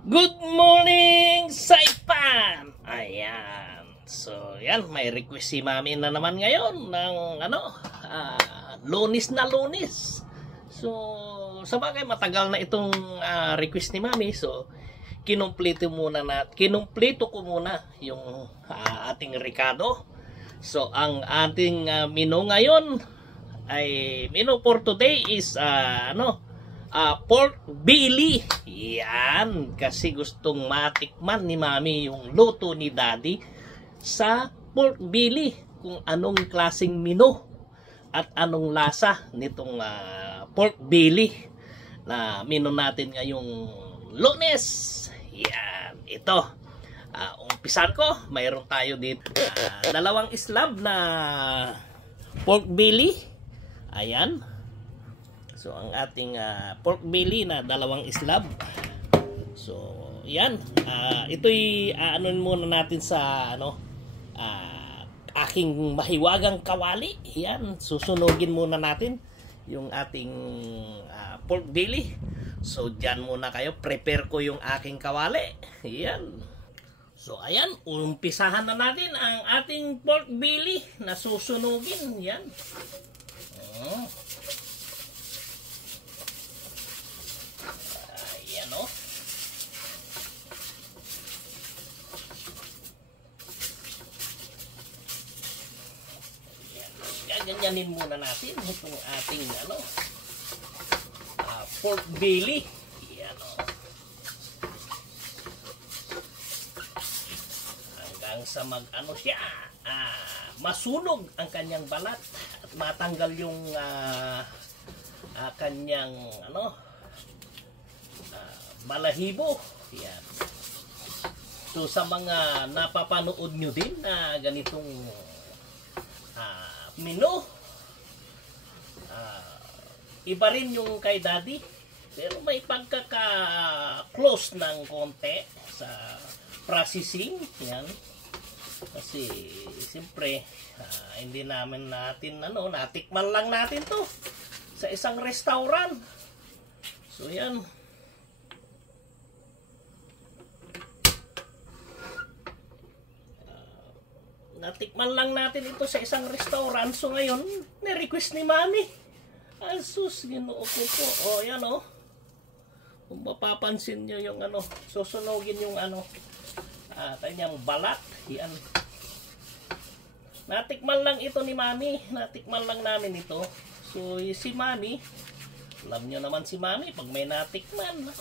Good morning, Saipan! Ayan. So, yan. May request si Mami na naman ngayon ng Lunes na Lunes. So, sa bagay matagal na itong request ni Mami. So, kinumpleto ko muna yung ating Ricardo. So, ang ating menu ngayon ay menu for today is pork belly. Yan, kasi gustong matikman ni Mami yung luto ni Daddy sa pork belly, kung anong klaseng menu at anong lasa nitong pork belly na menu natin ngayong Lunes. Yan, ito. Umpisan ko, mayroon tayo dito dalawang slab na pork belly. Ayan. So, ang ating pork belly na dalawang slab. So, yan. Ito'y muna natin sa aking mahiwagang kawali. Yan. Susunugin muna natin yung ating pork belly. So, dyan muna kayo. Prepare ko yung aking kawali. Yan. So, ayan. Umpisahan na natin ang ating pork belly na susunugin. Yan. Ganyanin muna natin itong ating pork belly. Yan, hanggang sa siya masunog ang kanyang balat at matanggal yung kanyang balahibo. Yan. So, sa mga napapanood nyo din na ganitong menu, iba rin yung kay Daddy, pero may pagkaka-close ng konti sa processing. Yan. Kasi siyempre hindi natin natikman lang natin to sa isang restaurant. So yan. Natikman lang natin ito sa isang restaurant. So ngayon, ni-request ni Mami. Asus, ginoo ko po. O, yan o. Kung mapapansin nyo yung susunogin yung kanyang balat. Yan. Natikman lang ito ni Mami. Natikman lang namin ito. So, si Mami, alam nyo naman si Mami, pag may natikman,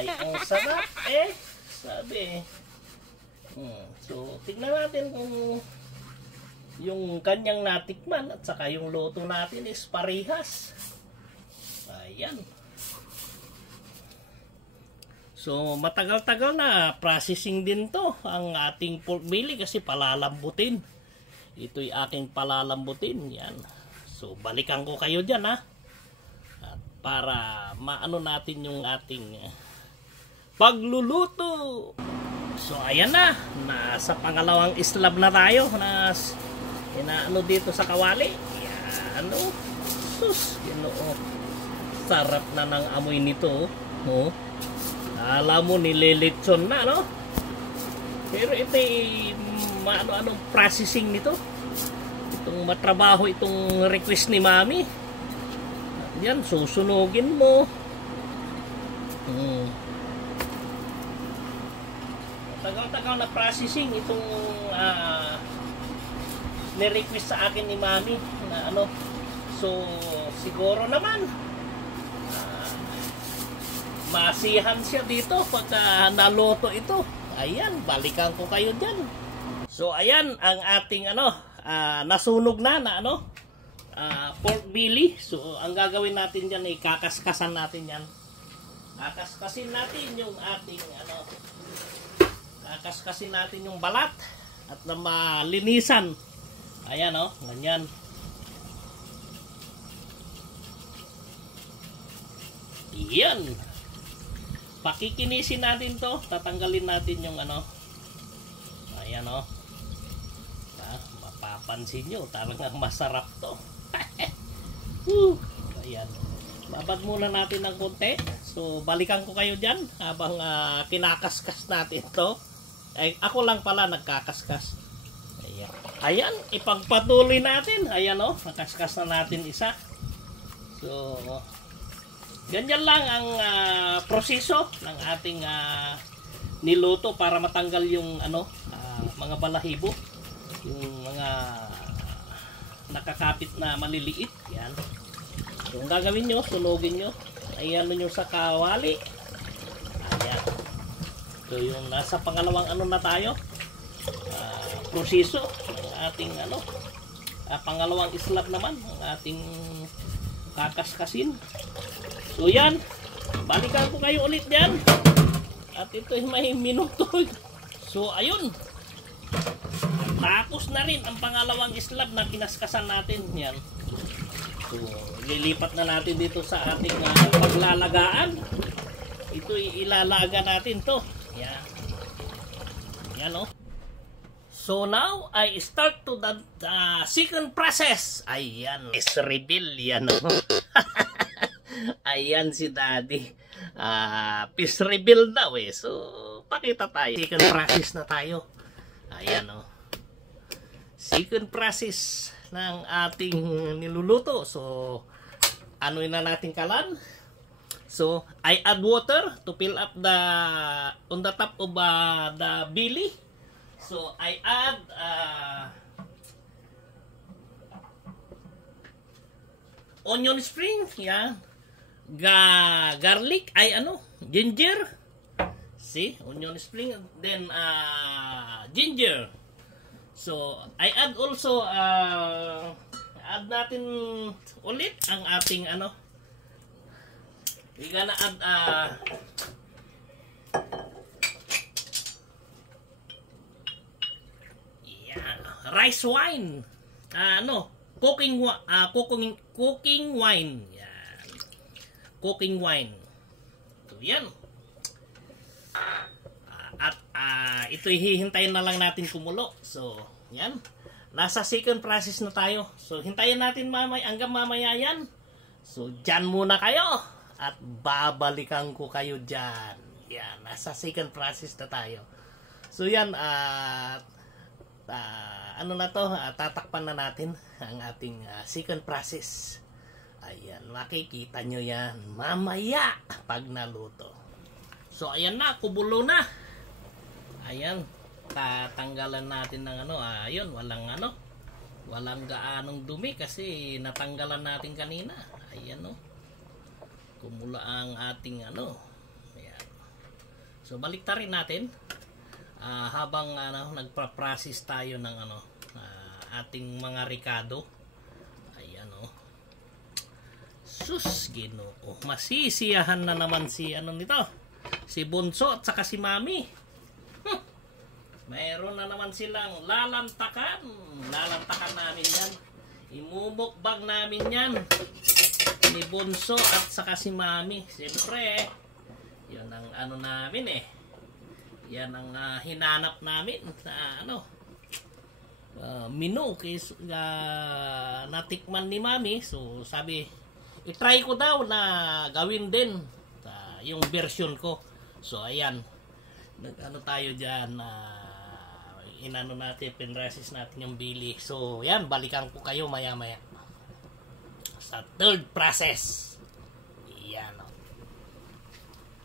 ay ang sarap sabi So, tignan natin kung yung kanyang natikman at saka yung luto natin is parehas. Ayan. So, matagal-tagal na processing din to ang ating pork belly kasi palalambutin. Ito'y aking palalambutin. Yan. So, balikan ko kayo dyan at para maano natin yung ating pagluluto. So, ayan na. Nasa pangalawang slab na tayo na inaano dito sa kawali. Yan, sus, sarap na ng amoy nito. Alam mo, nililitson na, no? Pero ito anong processing nito. Itong matrabaho, itong request ni Mami. Yan, susunugin mo. Tagal-tagal na processing itong ni-request sa akin ni Mami na so siguro naman masihan siya dito pagka naloto ito. Ayan, balikan ko kayo dyan. So ayan ang ating nasunog na pork belly. So ang gagawin natin dyan ay kakaskasan natin yan. Kakaskasin natin yung ating kakaskasin natin yung balat at na malinisan. Ayan ganyan. Iyan. Pakikinisin natin to. Tatanggalin natin yung ayan mapapansin nyo, talagang masarap to. Ayan. Babad muna natin ng konti. So So balikan ko kayo dyan habang kinakaskas natin to. Ay, ako lang pala nagkakaskas. Ayan. Ayan, ipagpatuloy natin. Ayan o, nakaskas na natin isa. So, ganyan lang ang proseso ng ating niluto para matanggal yung mga balahibo. Yung mga nakakapit na maliliit. Yan. So, ang gagawin nyo, sunugin nyo. Ayan nyo sa kawali. Ayan. So yung nasa pangalawang na tayo, proseso ng ating pangalawang slab naman ang ating kakaskasin. So yan, balikan ko kayo ulit dyan. At ito may minuto. So ayun, tapos na rin ang pangalawang slab na kinaskasan natin. Yan. So lilipat na natin dito sa ating paglalagaan. Ito ilalaga natin to. Yan. Yan o. So now, I start to the second process. Ayan. Is reveal. Yan o. Ayan si Daddy. Peace reveal daw eh. So, pakita tayo. Second process na tayo. Ayan o. Second process ng ating niluluto. So, ano na natin kalan? So, I add water to fill up on the top of the belly. So, I add onion spring, yeah. Garlic, ginger. See, onion spring, then ginger. So, I add also add natin ulit ang ating we gonna add rice wine. Cooking wine. Yan. Cooking wine. So yan. At ito hihintayin na lang natin kumulo. So, yan. Nasa second process na tayo. So, hintayin natin hanggang mamaya yan. So, dyan muna kayo. At babalikan ko kayo dyan. Yan, nasa second process na tayo. So yan, tatakpan na natin ang ating second process. Ayan, makikita nyo yan mamaya pag naluto. So ayan na, kubulo na. Ayan, tatanggalan natin ng ayun, walang gaanong dumi kasi natanggalan natin kanina. Ayan kumula ang ating Ayan. So baliktarin natin habang nagpa-process tayo ng ating mga ricado. Ayan Sus Ginoo. Masisiyahan na naman si si Bunso at saka si Mami. Mayroon na naman silang lalantakan. Lalantakan namin yan. Imumukbang namin yan. Ni Bunso at saka si Mami. Siyempre, yun ang namin eh. Yan ang hinanap namin na menu natikman ni Mami. So sabi, itry ko daw na gawin din yung version ko. So ayan, tayo dyan natin, pinrasis natin yung bili. So yan, balikan ko kayo maya maya sa third process. Yan.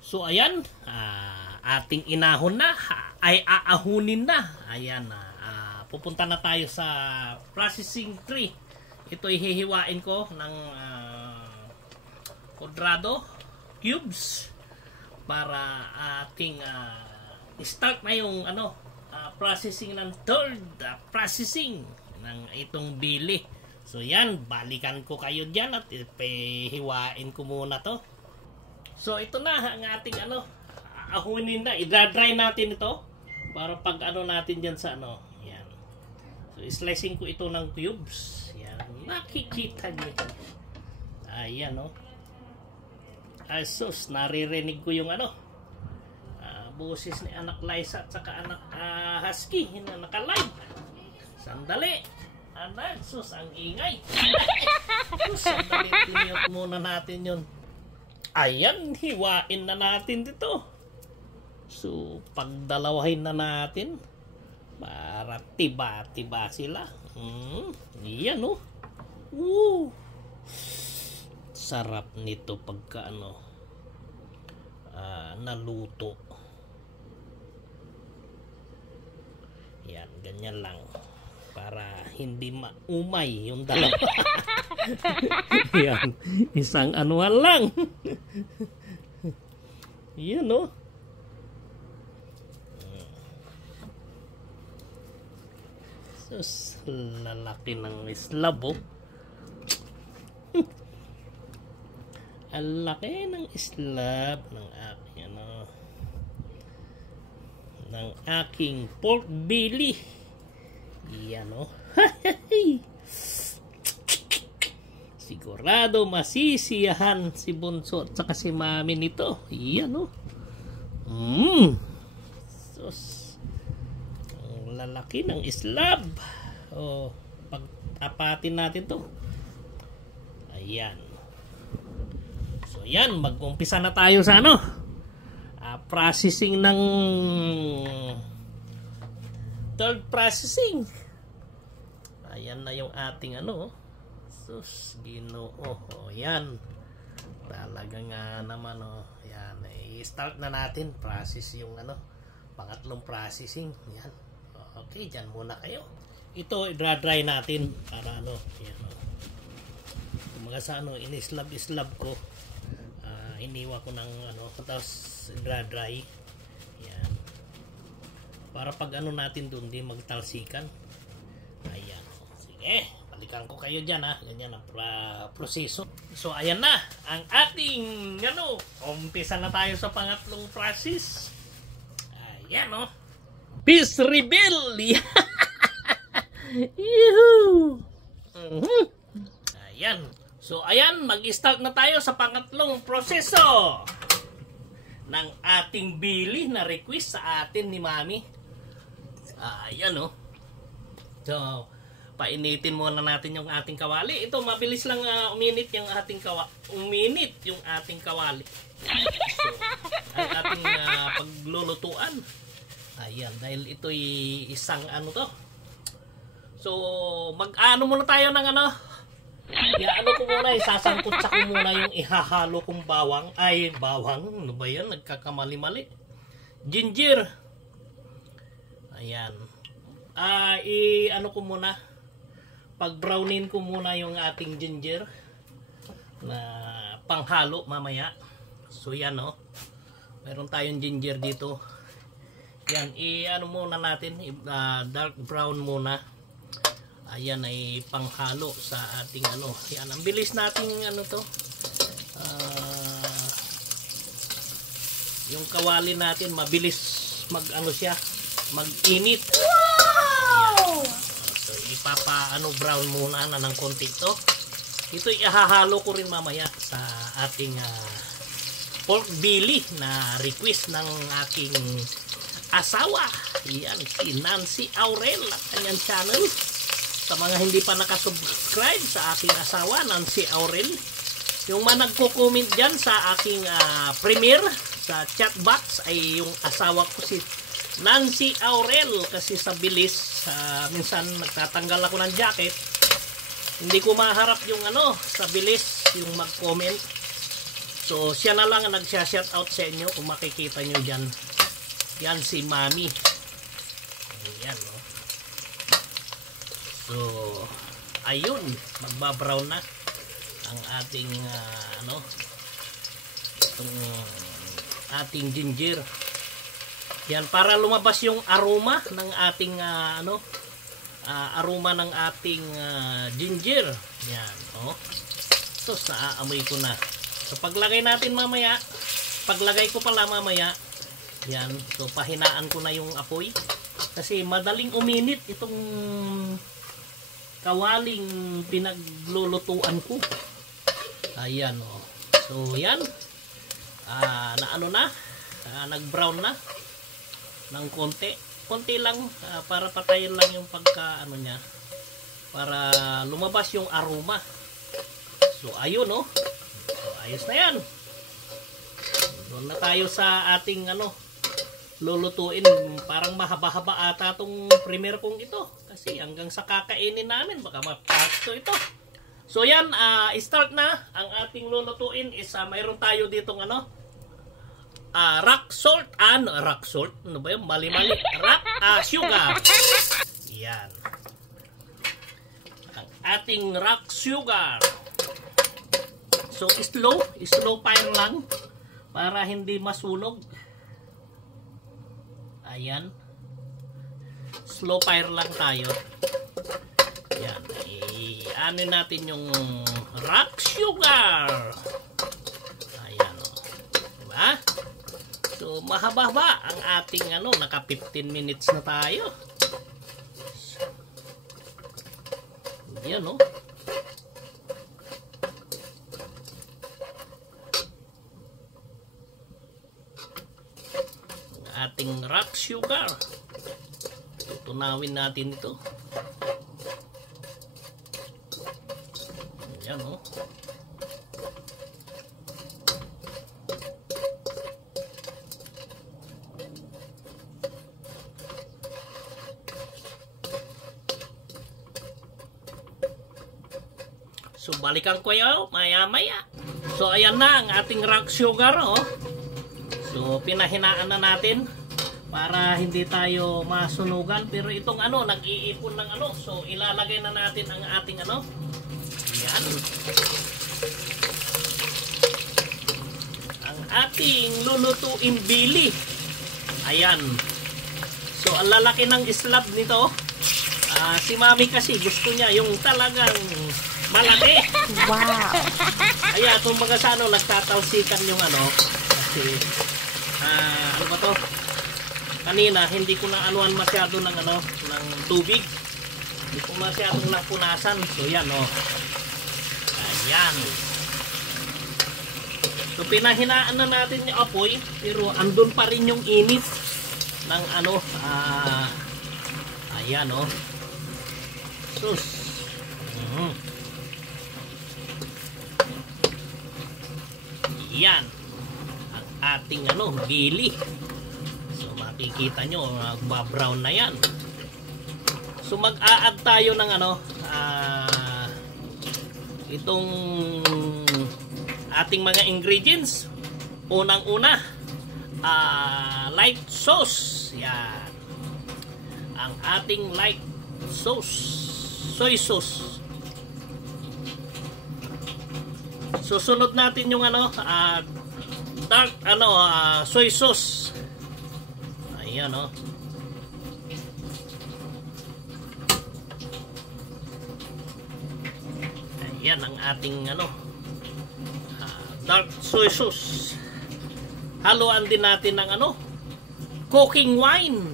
So ayan, ating inahon na, ay aahunin na. Ayan, pupunta na tayo sa processing tree. Ito ihihiwain ko ng quadrado cubes para ating start na yung processing ng third processing ng itong bili. So yan, balikan ko kayo dyan at hiwain ko muna to. So ito na ang ating ahunin na. I-dry natin ito para pag natin dyan sa yan. So slicing ko ito ng cubes. Yan, makikita nyo. Ayan Asus, naririnig ko yung boses ni anak Liza at saka anak Husky na naka-live. Sandali. Anak, sus, ang ingay. Sandali, tiniyot muna natin yun. Ayan, hiwain na natin dito. So, pagdalawahin na natin para tiba-tiba sila. Yan, oh. Sarap nito pagka naluto. Yan, ganyan lang. Para hindi maumay yung dalawa. Yan, isang anuhan lang. Yan, oh. Sus, lalaki ng islab, oh. Ang laki ng islab ng aking ng aking pork belly. Yan, oh. Sigurado masisiyahan si Bunso at saka si Mami nito. Yan, oh. Sus, ang lalaki ng islab. Oh, pagtapatin natin to. Ayan. So yan, mag-umpisa na tayo sa processing ng third processing. Ayan na yung ating sus, Ginoo. Oh, yan. Talaga nga naman, oh. Yan, i-start na natin process yung pangatlong processing. Yan. Okay, dyan muna kayo. Ito, i-dry natin para yan, oh. Kumaga sa in-slab ko. Iniwa ko ng tapos dry. Yan. Para pag natin doon, di magtalsikan. Ayan. Sige, balikan ko kayo dyan, ha. Ganyan ang proseso. So, ayan na. Ang ating, umpisa na tayo sa pangatlong process. Ayan, oh. Peace reveal! Yuhuu! Ayan. So, ayan, mag-start na tayo sa pangatlong proseso ng ating bili na request sa atin ni Mami. Ayan, oh. So, painitin muna natin yung ating kawali. Ito, mabilis lang uminit yung ating kawali. So, ang ating paglulutuan. Ayan, dahil ito'y isang to. So, mag-ano muna tayo ng ko muna, isasangkot sa ko muna yung ihahalo kong bawang. Ay, bawang, ano ba yan? Nagkakamali-mali. Ginger. Ayan. Ko muna, pag-brownin ko muna yung ating ginger na panghalo mamaya. So, yan, oh. Meron tayong ginger dito. Yan, muna natin, dark brown muna. Ayan ay panghalo sa ating Yan, ang bilis nating to. Yung kawali natin mabilis siya, mag-init. Wow! So brown muna na ng konti to. Ito ihahalo ko rin mamaya sa ating pork belly na request ng aking asawa. Yan, si Nancy Aurel at kanyang channel. Sa mga hindi pa nakasubscribe sa aking asawa, Nancy Aurel, yung mga nagko-comment dyan sa aking premiere sa chat box ay yung asawa ko si Nancy Aurel. Kasi sa bilis, minsan nagtatanggal ako ng jacket, hindi ko maharap yung sa bilis yung mag-comment. So siya na lang ang nagsya-shout out sa inyo kung makikita nyo dyan. Yan si Mami. Ayan, oh. So, ayun, magbabrown na ang ating itong ating ginger. Yan, para lumabas yung aroma ng ating aroma ng ating ginger. Yan, oh. So, naaamoy ko na. So, paglagay natin mamaya, paglagay ko pala mamaya, yan, so pahinaan ko na yung apoy kasi madaling uminit itong kawaling pinaglulutuan ko. Ayan, oh. So yan, nag-brown na ng konti lang, para patayin lang yung pagka niya, para lumabas yung aroma. So ayun, oh. So ayos na yan. Doon na tayo sa ating lulutuin. Parang mahaba-haba ata itong premier kong ito. Kasi hanggang sa kakainin namin, baka mapasto ito. So yan, start na. Ang ating lulutuin is mayroon tayo ditong rock salt. Rock salt? Ano ba yun? Mali-mali. Rock sugar. Yan. Ang ating rock sugar. So slow fire lang para hindi masunog. Ayan. Slow fire lang tayo. Yan. Ano natin yung rock sugar. Ayan o. Diba? So mahaba-haba ang ating naka 15 minutes na tayo. Yan o. Ating rock sugar. Tutunawin natin ito. Yan o. So balikan ko yun maya-maya. So ayan na ang ating rock sugar o. So pinahinaan na natin para hindi tayo masunugan, pero itong nag-iipon ng so ilalagay na natin ang ating yan, ang ating lulutuin bili. Ayan. So ang lalaki ng slab nito. Si Mami kasi gusto niya yung talagang malaki. Wow. Ayan, kung baga sa nagtatalsikan yung kasi ano ba to? Kanina hindi ko na anuan masyado ng ng tubig. Hindi ko masyadong napunasan. So yan o. Ayan. So pinahinaan na natin yung apoy, pero andun pa rin yung init ng ayan o. Sus. Yan ang ating bili. Makikita nyo, brown na yan. So mag-a-add tayo ng itong ating mga ingredients. Unang-una, light sauce. Yan. Ang ating light sauce. Soy sauce. Susunod natin yung dark soy sauce. Ayan o. Ayan ang ating dark soy sauce. Haluan din natin ng cooking wine.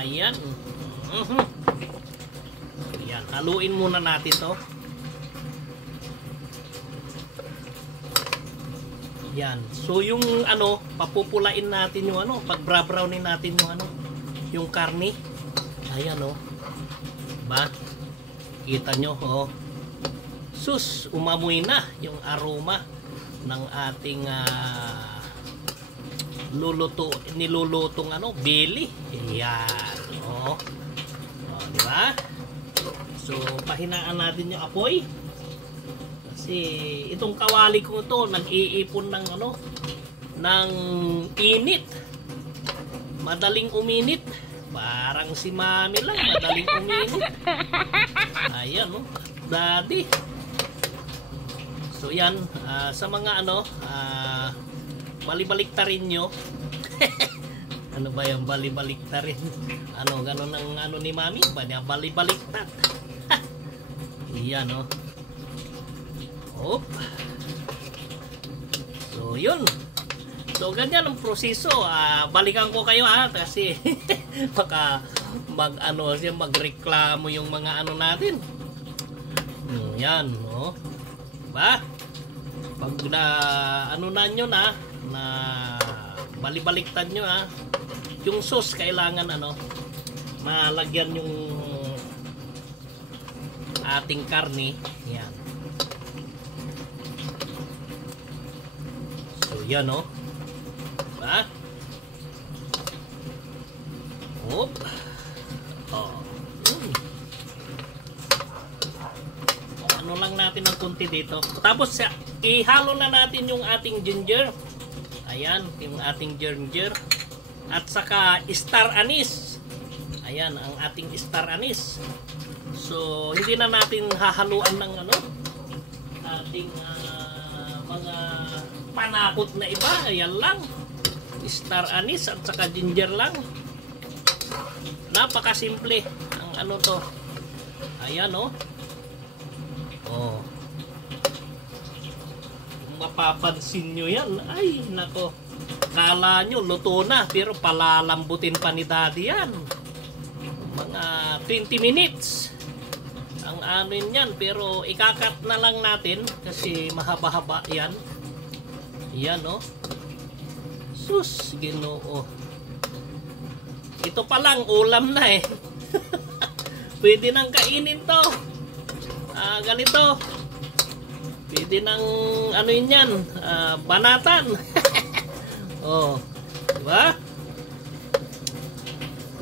Ayan. Ayan, haluin muna natin to. Yan. So yung papupulain natin yung pag-brownin natin yung yung karne. Ayan o. Diba? Kita nyo o. Sus, umamoy na yung aroma ng ating nilulutong bili. Ayan o. O, diba? So pahinaan natin yung apoy. Kasi itong kawali ko ito nag-iipon ng ng init. Madaling uminit. Parang si Mami lang madaling uminit. Ayan Daddy. So yan, sa mga balibaliktarin nyo. Ano ba yung balibaliktarin? Ganon ang ni Mami? Balibaliktad. Yan Op. So yun. So ganyan ang proseso. Balikan ko kayo kasi baka magreklamo yung mga natin. Yan Diba? Pag na nyo na balibaliktad nyo yung sauce kailangan malagyan yung ating karne. Yan. So yan Diba? Hop. Oh. Ano lang natin ng konti dito. Tapos ihalo na natin yung ating ginger. Ayan, yung ating ginger. At saka star anise. Ayan, ang ating star anise. So, hindi na natin hahaluan ng ano, ating mga panakot na iba. Ayan lang. Star anise at saka ginger lang. Napakasimple ang ano to. Ayan oh. Oh. Kung mapapansin nyo yan, ay nako. Kala nyo luto na, pero palalambutin pa ni Daddy yan. Mga 20 minutes ang ano yan, pero ikakat na lang natin kasi mahaba-haba yan. Yan oh. Sus, Ginoo. Ito pa lang ulam na eh. Pwede nang kainin to. Ganito. Pwede nang ano yun yan, banatan. Oh, diba?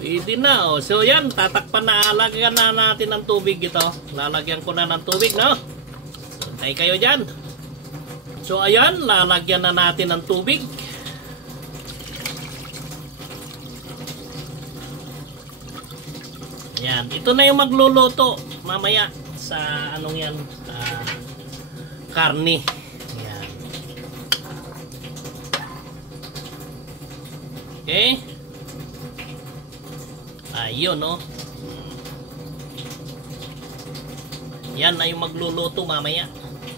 Pwede na oh. So yan, tatakpan na, lalagyan na natin ng tubig ito. Lalagyan ko na ng tubig, no? So, tayo kayo dyan. So ayan, lalagyan na natin ng tubig. Yan, ito na yung magluluto mamaya sa anong yan, karne. Yan. Okay. Ayun, no? Yan na yung magluluto mamaya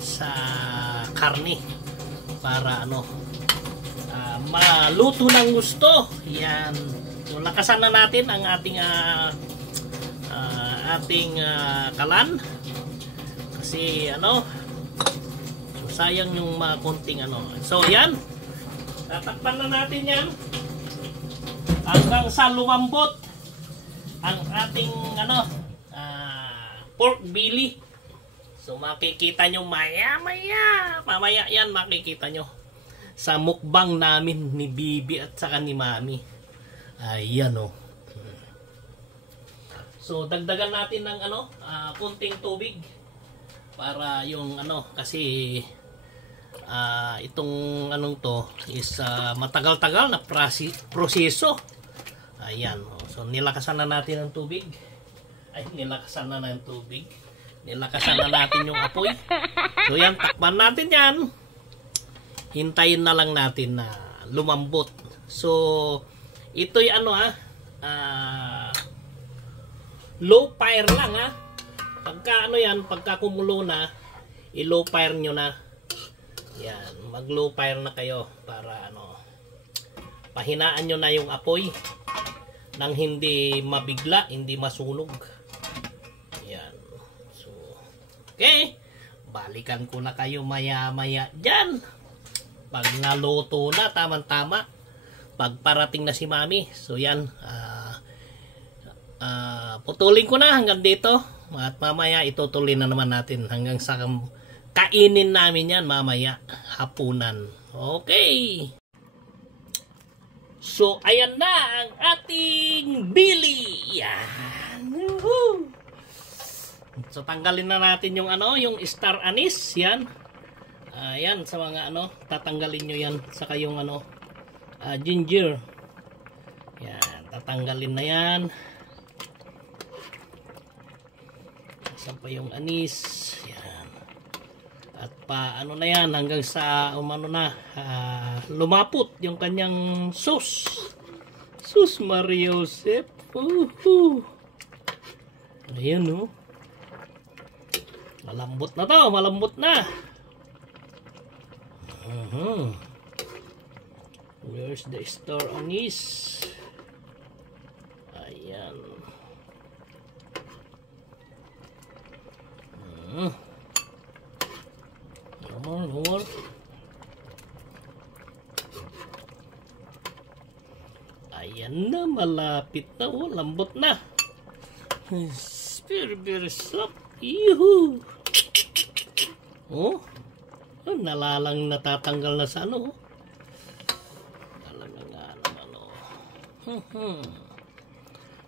sa karne para ano, maluto ng gusto. Yan. So, lakasan na natin ang ating kalan kasi ano, sayang yung mga konting ano. So yan, tatakpan na natin yan hanggang sa lumambot ang ating ano, pork belly. So makikita nyo mamaya yan, makikita nyo sa mukbang namin ni Bibi at saka ni Mami. Ayan o. So dagdagan natin ng ano, kunting tubig para yung ano, kasi itong anong to is matagal-tagal na proseso. Ayan, so nilakasan na natin ng tubig. Nilakasan na ng tubig. Nilakasan na natin yung apoy. So yan, takpan natin yan. Hintayin na lang natin na lumambot. So ito'y ano low fire lang ha. Pagka ano yan, pagka kumulo na, i-low fire nyo na. Yan, mag low fire na kayo para ano, pahinaan nyo na yung apoy nang hindi mabigla, hindi masunog. Yan. So, okay. Balikan ko na kayo maya-maya dyan. Pag naluto na, tamang-tama. Pag parating na si Mami. So yan, putulin ko na hanggang dito at mamaya itutuloy na naman natin hanggang sa kainin namin yan mamaya hapunan. Okay, so ayan na ang ating bili. Yan. So tanggalin na natin yung ano, yung star anise. Yan, yan sa mga ano, tatanggalin nyo yan, saka yung ano, ginger. Yan, tatanggalin na yan. Saan pa yung anis. Yan. At pa ano na yan hanggang sa umano na, lumapot yung kanyang sauce. Sus Mariosep. Ayan no. Malambot na to. Malambot na. Where's the star anise? Ayan. More. Ayan na, malapit na. Oh, lambot na. Very soft. Yuhu. Oh, nalalang natatanggal na sa ano.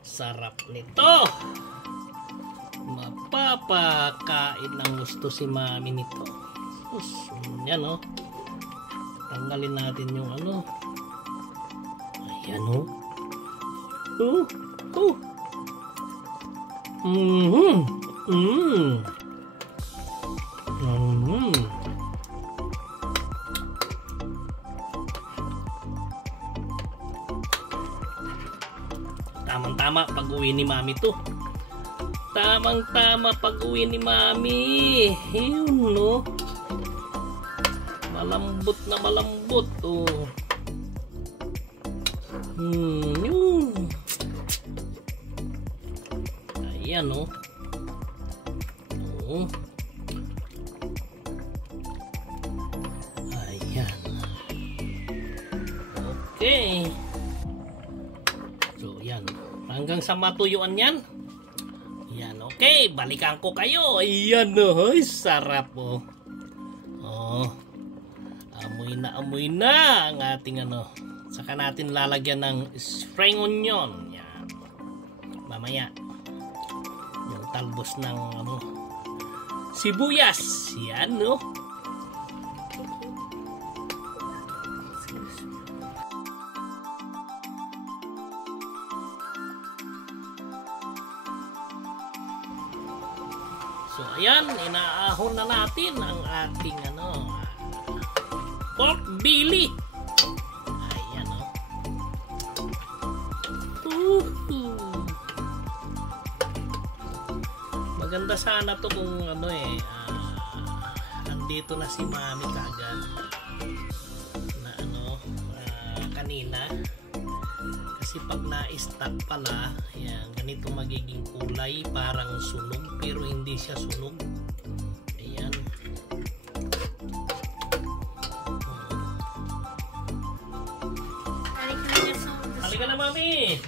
Sarap nito. Mapapakain ng gusto si mami nito. Yan o. Tanggalin natin yung ano. Ayan o. Tamang-tama pag-uwi ni mami to. Tamang-tama pag-uwi ni mami. Yun, no? Malambot na malambot, oh. Yun. Ayan, no? Oh. Ayan. Okay. So, yan. Hanggang sa matuyuan yan. Yan, okay. Balikan ko kayo. Ayan, ay, sarap, oh. Oh. Amoy na ang ating ano. Saka natin lalagyan ng spring onion. Yan. Mamaya. Yung talbos ng ano. Sibuyas. Yan, no? So, ayan, inaahon na natin ang ating ano, pork belly. Ayan, o. Maganda sana to kung ano andito na si mami kagad na ano, kanina. Kasi pag na-start pala, ayan, ganito magiging kulay, parang sunog pero hindi siya sunog. Ayan. Halika na, mami!